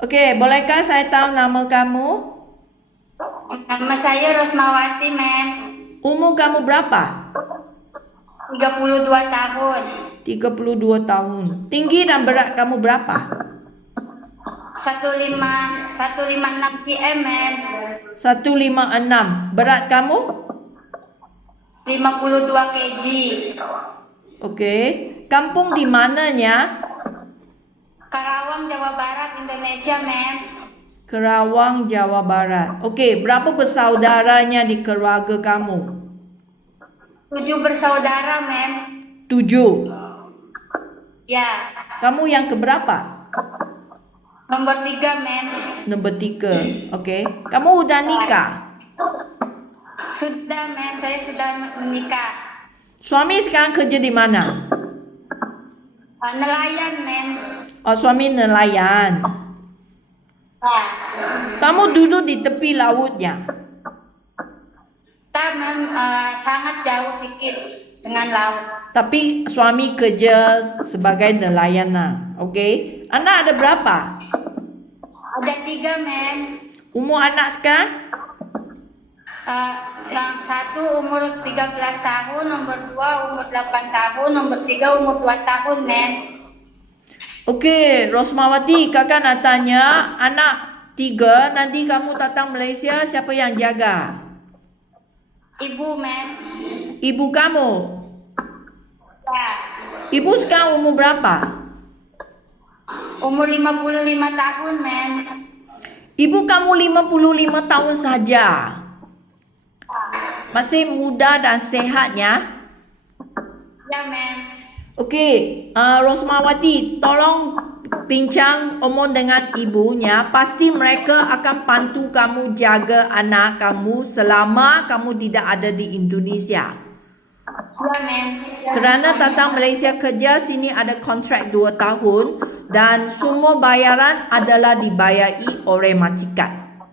Okey, bolehkah saya tahu nama kamu? Nama saya Rosmawati, mem. Umur kamu berapa? 32 tahun. 32 tahun. Tinggi dan berat kamu berapa? 156 km, mem. 156. Berat kamu? 52 kg. Okey. Kampung di mananya? Karawang, Jawa Barat, Indonesia, mem. Kerawang, Jawa Barat. Okey, berapa bersaudaranya di keluarga kamu? 7 bersaudara, mem. 7. Ya, Kamu yang keberapa? nomor 3, mem. Nombor 3. Okey. Kamu udah nikah? Sudah, mem. Saya sudah menikah. Suami sekarang kerja di mana? Nelayan, mem. Oh, suami nelayan. Ya. Kamu duduk di tepi lautnya. Kita, mem, sangat jauh sedikit dengan laut. Tapi suami kerja sebagai nelayan lah. Okey. Anak ada berapa? Ada 3, mem. Umur anak sekarang? Yang satu umur 13 tahun, nomor 2 umur 8 tahun, nomor 3 umur 2 tahun, mem. Okey, Rosmawati, kakak nak tanya, anak 3 nanti kamu datang Malaysia, siapa yang jaga? Ibu, mem. Ibu kamu. Ya. Ibu sekarang umur berapa? Umur 55 tahun, mem. Ibu kamu 55 tahun saja. Masih muda dan sehatnya. Ya, mem. Okey, Rosmawati, tolong bincang omong dengan ibunya. Pasti mereka akan bantu kamu jaga anak kamu selama kamu tidak ada di Indonesia. Ya, mem. Kerana datang Malaysia kerja, sini ada kontrak 2 tahun dan semua bayaran adalah dibayari oleh majikan.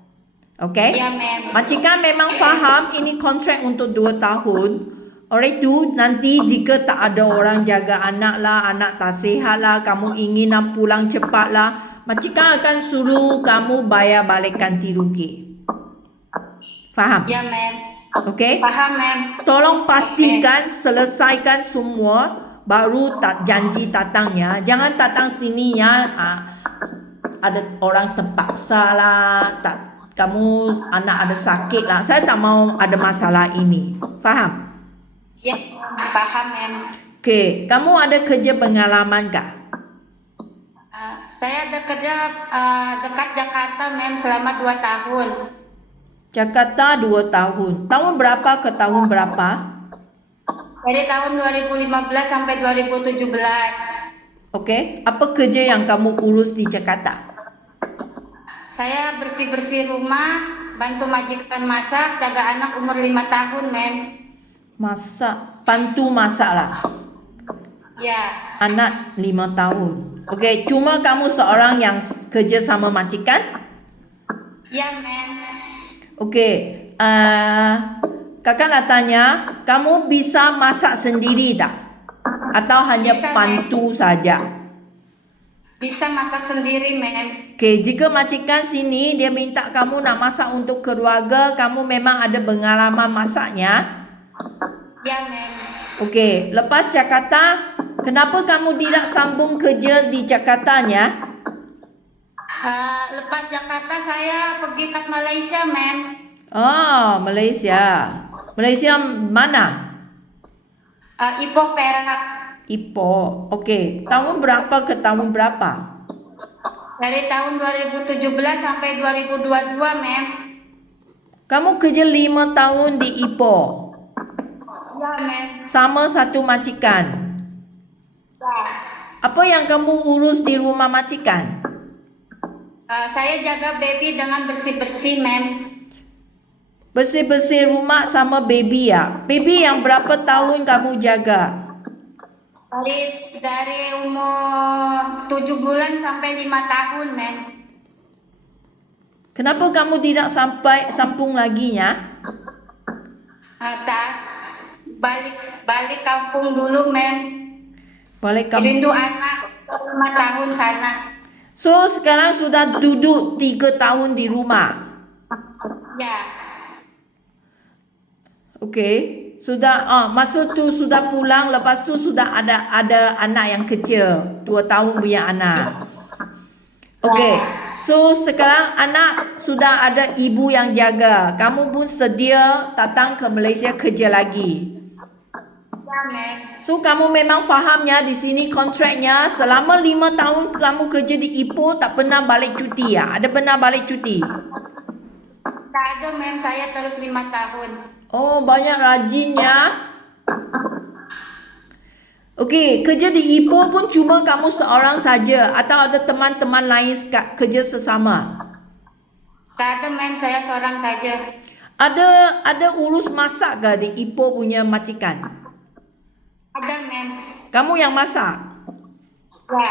Okey? Ya, mem. Majikan memang faham ini kontrak untuk 2 tahun. Oleh itu, nanti jika tak ada orang jaga anak lah, anak tak sihat lah, kamu ingin nak pulang cepat lah, majikan akan suruh kamu bayar balik ganti rugi. Faham? Ya, mem. Okey? Paham, mem. Tolong pastikan selesaikan semua baru tak janji datangnya. Jangan datang sini ya. Ada orang terpaksa lah, tak kamu anak ada sakit lah. Saya tak mau ada masalah ini. Faham? Ya, paham, mem. Okey, kamu ada kerja pengalaman kah? Saya ada kerja dekat Jakarta, mem, selama 2 tahun. Jakarta 2 tahun. Tahun berapa ke tahun berapa? Dari tahun 2015 sampai 2017. Okey, apa kerja yang kamu urus di Jakarta? Saya bersih-bersih rumah, bantu majikan masak, jaga anak umur 5 tahun, mem. Masak, bantu masak lah. Ya, Anak 5 tahun. Okey, cuma kamu seorang yang kerja sama majikan? ya, mem. Okey, kakak nak tanya, kamu bisa masak sendiri tak? Atau hanya Bisa, bantu saja? Bisa masak sendiri, mem. Okey, jika majikan sini dia minta kamu nak masak untuk keluarga, kamu memang ada pengalaman masaknya? Ya, mem. Okey, lepas Jakarta, kenapa kamu tidak sambung kerja di Jakartanya? Lepas Jakarta saya pergi ke Malaysia, mem. Oh, Malaysia. Malaysia mana? Ipoh, Perak. Ipoh. Okey, tahun berapa ke tahun berapa? Dari tahun 2017 sampai 2022, mem. Kamu kerja 5 tahun di Ipoh. Ya, mem. Sama satu majikan. Ya. Apa yang kamu urus di rumah majikan? Saya jaga baby dengan bersih-bersih, mem. Bersih-bersih rumah sama baby ya. Baby yang berapa tahun kamu jaga? Dari umur 7 bulan sampai 5 tahun, mem. Kenapa kamu tidak sampai sambung lagi ya? Tak balik kampung dulu, mem. Balik kamu. Rindu anak 5 tahun sana. So sekarang sudah duduk 3 tahun di rumah. Ya. Okey. Sudah masa tu sudah pulang, lepas tu sudah ada anak yang kecil, 2 tahun punya anak. Okey. So sekarang anak sudah ada ibu yang jaga. Kamu pun sedia datang ke Malaysia kerja lagi. Ya, ma'am. So kamu memang fahamnya di sini kontraknya selama 5 tahun kamu kerja di Ipoh tak pernah balik cuti ya? Ada pernah balik cuti? Tak ada, ma'am. Saya terus 5 tahun. Oh, banyak rajinnya. Okey, kerja di Ipoh pun cuma kamu seorang saja atau ada teman-teman lain kerja sesama? Tak ada, ma'am. Saya seorang saja. Ada urus masak ke di Ipoh punya majikan? Ada, ma'am. Kamu yang masak? Ya.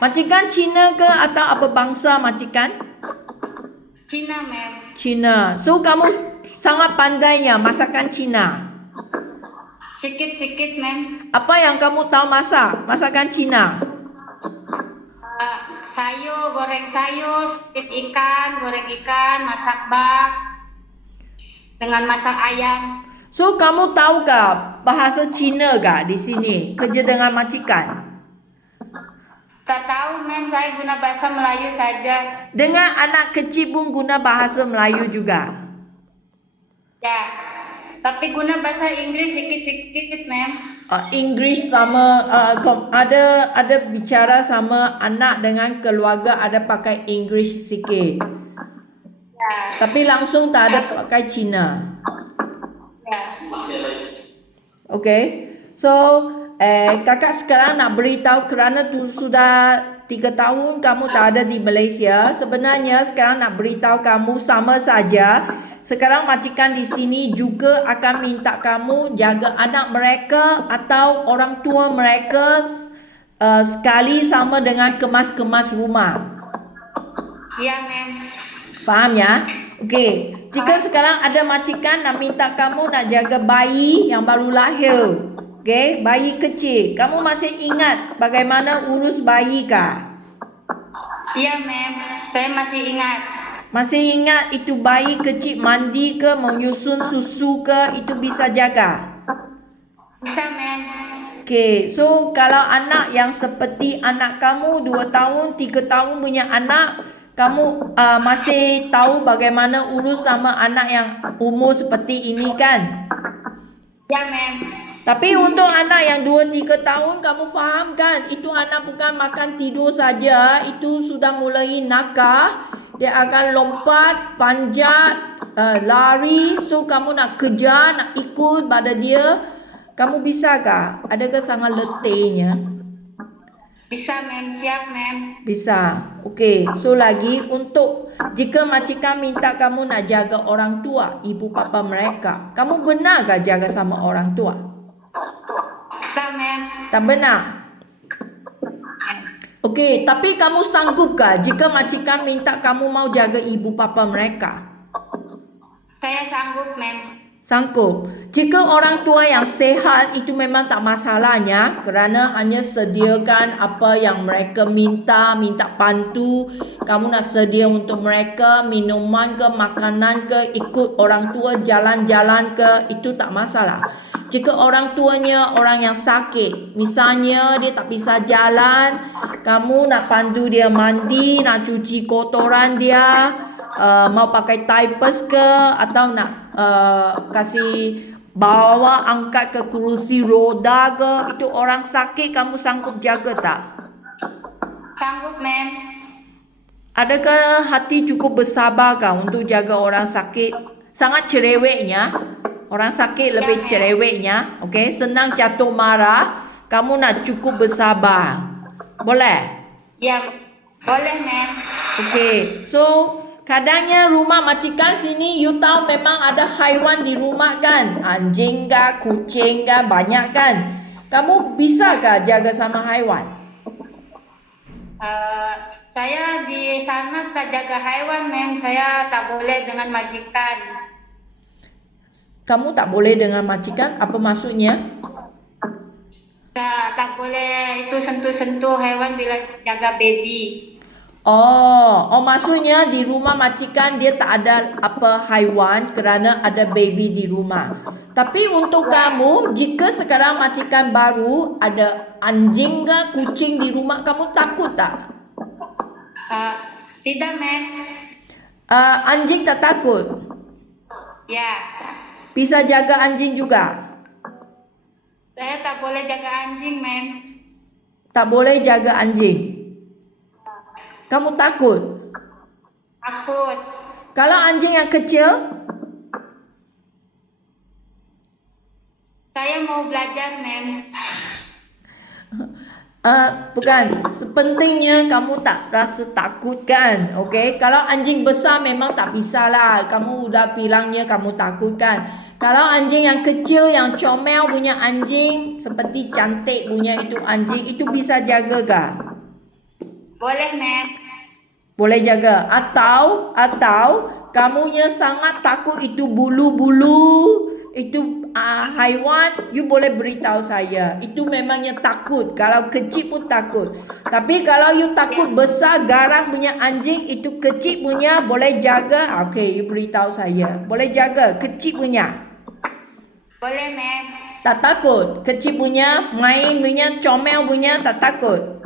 Majikan Cina ke atau apa bangsa majikan? Cina, ma'am. Cina. So kamu sangat pandainya masakan Cina. Sikit-sikit, ma'am. Apa yang kamu tahu masak? Masakan Cina. Sayur, goreng sayur, sikit ikan, goreng ikan, masak bak, dengan masak ayam. So kamu tahu ke bahasa Cina ke di sini kerja dengan majikan? Tak tahu, ma'am. Saya guna bahasa Melayu saja. Dengan anak kecil pun guna bahasa Melayu juga. Ya. Tapi guna bahasa Inggris sikit-sikit, ma'am. English sama ada bicara sama anak dengan keluarga ada pakai English sikit. Ya. Tapi langsung tak ada pakai Cina. Ya. Okay. So kakak sekarang nak beritahu kerana tu sudah 3 tahun kamu tak ada di Malaysia. Sebenarnya sekarang nak beritahu kamu sama saja. Sekarang majikan di sini juga akan minta kamu jaga anak mereka atau orang tua mereka sekali sama dengan kemas-kemas rumah. Ya, ma'am. Faham ya? Okey. Jika sekarang ada majikan nak minta kamu nak jaga bayi yang baru lahir. Okey, bayi kecil. Kamu masih ingat bagaimana urus bayi kah? Iya, ma'am. Saya masih ingat. Masih ingat itu bayi kecil mandi ke, menyusun susu ke, itu bisa jaga? Bisa, ma'am. Okey, so kalau anak yang seperti anak kamu 2 tahun, 3 tahun punya anak, kamu masih tahu bagaimana urus sama anak yang umur seperti ini kan? Ya, ma'am. Tapi untuk anak yang 2-3 tahun kamu faham kan? Itu anak bukan makan tidur saja, itu sudah mulai nakal. Dia akan lompat, panjat, lari. So kamu nak kejar, nak ikut pada dia. Kamu bisa kah? Adakah sangat letihnya? Bisa, ma'am. Siap, ma'am. Bisa. Okey. So lagi untuk jika majikan minta kamu nak jaga orang tua, ibu bapa mereka, kamu benarkah jaga sama orang tua? Tak, ma'am. Tak benar. Okey, tapi kamu sanggupkah jika majikan minta kamu mau jaga ibu bapa mereka? Saya sanggup, ma'am. Sanggup. Jika orang tua yang sehat itu memang tak masalahnya kerana hanya sediakan apa yang mereka minta bantu. Kamu nak sedia untuk mereka minuman ke, makanan ke, ikut orang tua jalan-jalan ke, itu tak masalah. Jika orang tuanya orang yang sakit, misalnya dia tak bisa jalan, kamu nak pandu dia mandi, nak cuci kotoran dia, mau pakai diapers ke atau nak kasih bawa angkat ke kerusi roda ke, itu orang sakit kamu sanggup jaga tak? Sanggup, ma'am. Adakah hati cukup bersabar kah untuk jaga orang sakit? Sangat cerewetnya. Orang sakit lebih cerewetnya. Okey, senang jatuh marah. Kamu nak cukup bersabar. Boleh? Ya, boleh, ma'am. Okey. So, kadangnya rumah majikan sini you tahu memang ada haiwan di rumah kan? Anjing ke, kucing ke, banyak kan? Kamu bisakah jaga sama haiwan? Saya di sana tak jaga haiwan, ma'am. Saya tak boleh dengan majikan. Kamu tak boleh dengan majikan? Apa maksudnya? Tak boleh itu sentuh-sentuh haiwan bila jaga baby. Oh, maksudnya di rumah majikan dia tak ada apa haiwan kerana ada baby di rumah. Tapi untuk kamu, jika sekarang majikan baru ada anjing ke kucing di rumah, kamu takut tak? Tidak, ma'am. Anjing tak takut. Ya, Bisa jaga anjing juga. saya tak boleh jaga anjing, ma'am. Tak boleh jaga anjing. Kamu takut. Takut. Kalau anjing yang kecil, Saya mau belajar, ma'am. bukan. Sepentingnya kamu tak rasa takut kan? Okey. Kalau anjing besar memang tak bisa lah. Kamu udah bilangnya kamu takut kan? Kalau anjing yang kecil, yang comel punya anjing, seperti cantik punya itu anjing, itu bisa jaga kah? Boleh, ma'am. Boleh jaga. Atau kamunya sangat takut itu bulu-bulu, itu haiwan, you boleh beritahu saya. Itu memangnya takut. Kalau kecil pun takut. Tapi kalau you takut besar garang punya anjing, itu kecil punya boleh jaga. Okay, you beritahu saya. Boleh jaga kecil punya. Boleh, ma'am. Tak takut. Kecil punya, main punya, comel punya, tak takut.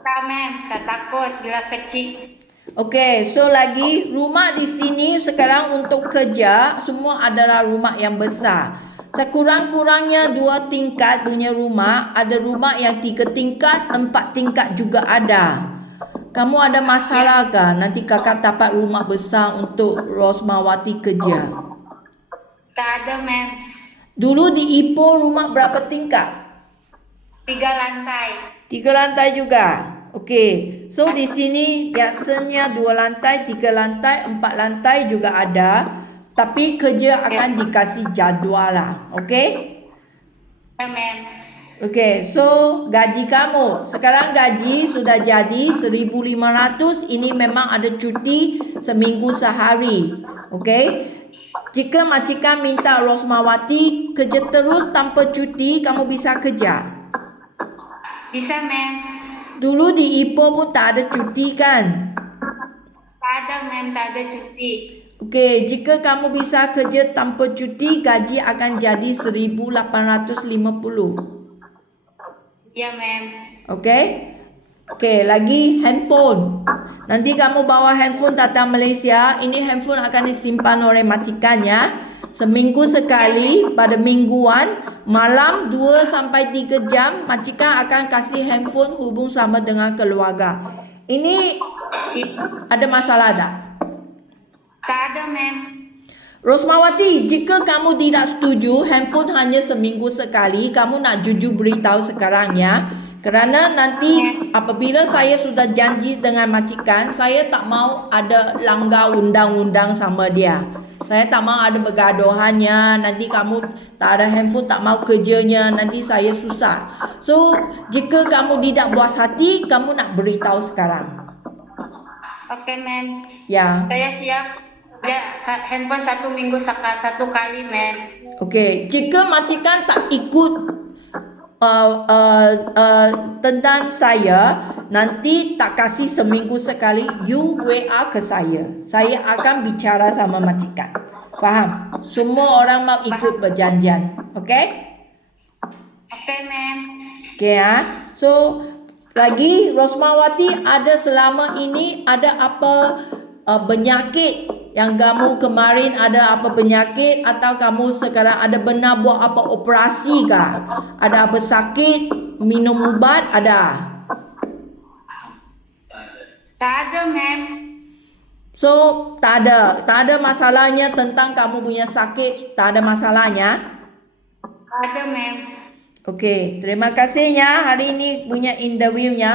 Tak, ma'am. Tak takut bila kecil. Okey, so lagi rumah di sini sekarang untuk kerja semua adalah rumah yang besar. Sekurang-kurangnya 2 tingkat punya rumah, ada rumah yang 3 tingkat, 4 tingkat juga ada. Kamu ada masalah kah? Nanti kakak dapat rumah besar untuk Rosmawati kerja. Tak ada, ma'am. Dulu di Ipoh rumah berapa tingkat? 3 lantai. 3 lantai juga. Okey. So di sini biasanya 2 lantai, 3 lantai, 4 lantai juga ada. Tapi kerja akan dikasih jadual lah. Okey? Ya, ma'am. Okey. So gaji kamu. Sekarang gaji sudah jadi 1,500. Ini memang ada cuti seminggu sehari. Okey? Jika majikan minta Rosmawati kerja terus tanpa cuti, kamu bisa kerja. Bisa, ma'am. Dulu di Ipoh pun tak ada cuti kan? Tak ada, ma'am. Tak ada cuti. Okey, jika kamu bisa kerja tanpa cuti, gaji akan jadi 1,850. Ya, ma'am. Okey? Okey, lagi handphone. Nanti kamu bawa handphone datang Malaysia, ini handphone akan disimpan oleh majikannya. Seminggu sekali pada mingguan, malam 2 sampai 3 jam, majikan akan kasih handphone hubung sama dengan keluarga. Ini ada masalah tak? Tak ada, ma'am. Rosmawati, jika kamu tidak setuju handphone hanya seminggu sekali, kamu nak jujur beritahu sekarang ya. Kerana nanti apabila saya sudah janji dengan majikan, saya tak mau ada langgar undang-undang sama dia. Saya tak mau ada bergaduhannya, nanti kamu tak ada handphone, tak mau kerjanya, nanti saya susah. So, jika kamu tidak puas hati, kamu nak beritahu sekarang. Okey, ma'am. Ya. Saya siap. Ya, handphone 1 minggu 1 kali, ma'am. Okey, jika majikan tak ikut tentang saya, nanti tak kasih seminggu sekali, you WA ke saya. Saya akan bicara sama majikan. Faham? Semua orang mau ikut berjanjian. Okey? Okey, ma'am. Okey ya. So, lagi Rosmawati ada selama ini ada apa penyakit yang kamu kemarin ada apa penyakit atau kamu sekarang ada benar buat apa operasi kah? Ada apa sakit, minum ubat ada? Tak ada, ma'am. So, tak ada masalahnya tentang kamu punya sakit, tak ada masalahnya. Tak ada, ma'am. Okey, terima kasih ya hari ini punya interviewnya.